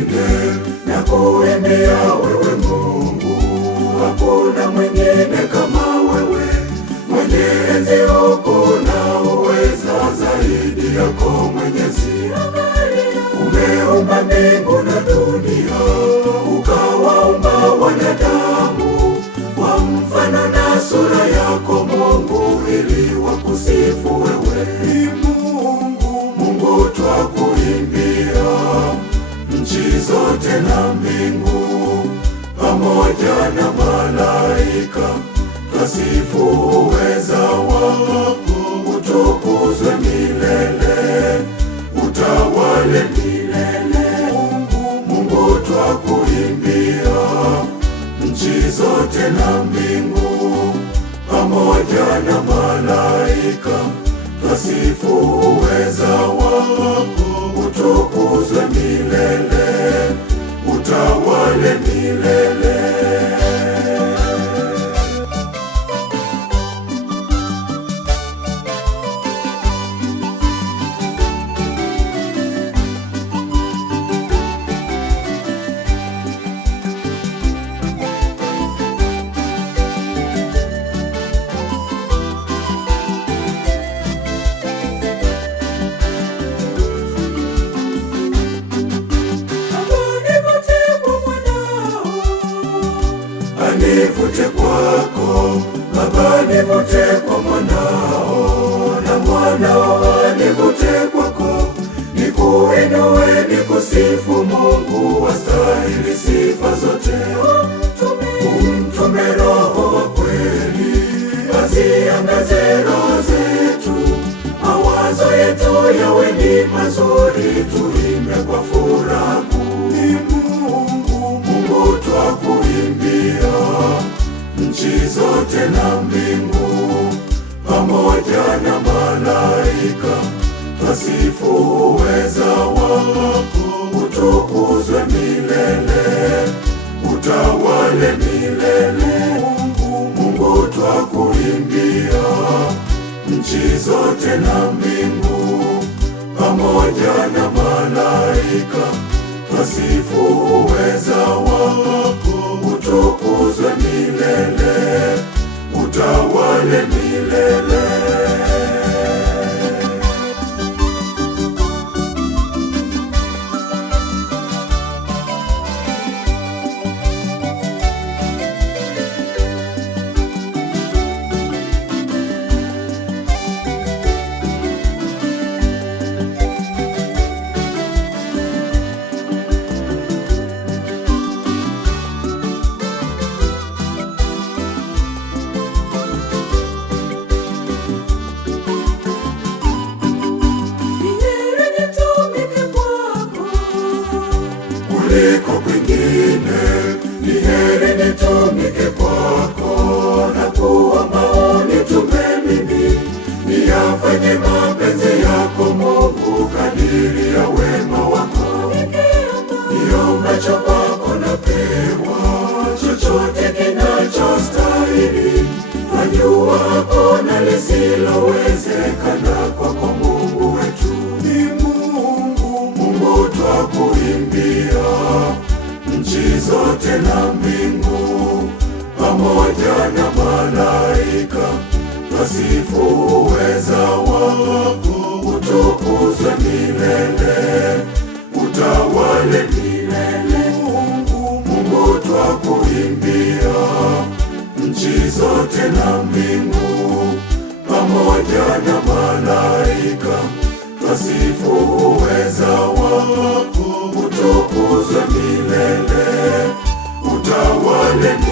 mwingine na kuimbia wewe Mungu. Hakuna mwingine kama wewe, mwenye enzi uko na uweza zaidi yako Mwenyezi. Umeumba mbingu na dunia, ukawaumba wanadamu kwa mfano na sura yako Mungu, ili wakusifu wewe. Ni Mungu, Mungu twakuimbia. Nchi zote na mbingu pamoja na malaika twasifu uweza wako. Utukuzwe milele, utawale milele. Mungu twakuimbia. Nchi zote na mbingu pamoja na malaika twasifu uweza wako. Utukuzwe milele, utawale milele. Nivute kwako Baba, nivute kwa mwanao, na mwanao nivute kwako. Nikuinue, nikusifu Mungu, wastahili sifa zote. Umtume Roho wa kweli, aziangaze roho zetu. Mawazo yetu yawe ni mazuri, tuimbe kwa furaha. Ni Mungu, Mungu twakuimbia. Nchi zote na mbingu pamoja na malaika twasifu uweza wako. Utukuzwe milele, utawale milele. Mungu twakuimbia. Nchi zote na mbingu pamoja na malaika twasifu uweza wako. Utukuzwe milele, utawale milele. Kuliko kwingine ni heri nitumike kwako, na kuomba unitume mimi niyafanye mapenzi yako Mungu, kadiri ya wema wako. Niombacho kwako napewa, chochote kinachostahili. Twajua hakuna lisilowezekana kwako Mungu wetu. Ni Mungu, Mungu twakuimbia. Nchi zote na mbingu pamoja na malaika twasifu uweza wako. Utukuzwe milele, utawale milele. Mungu twakuimbia. Nchi zote na mbingu pamoja na malaika twasifu uweza wako. Utukuzwe milele, utawale milele.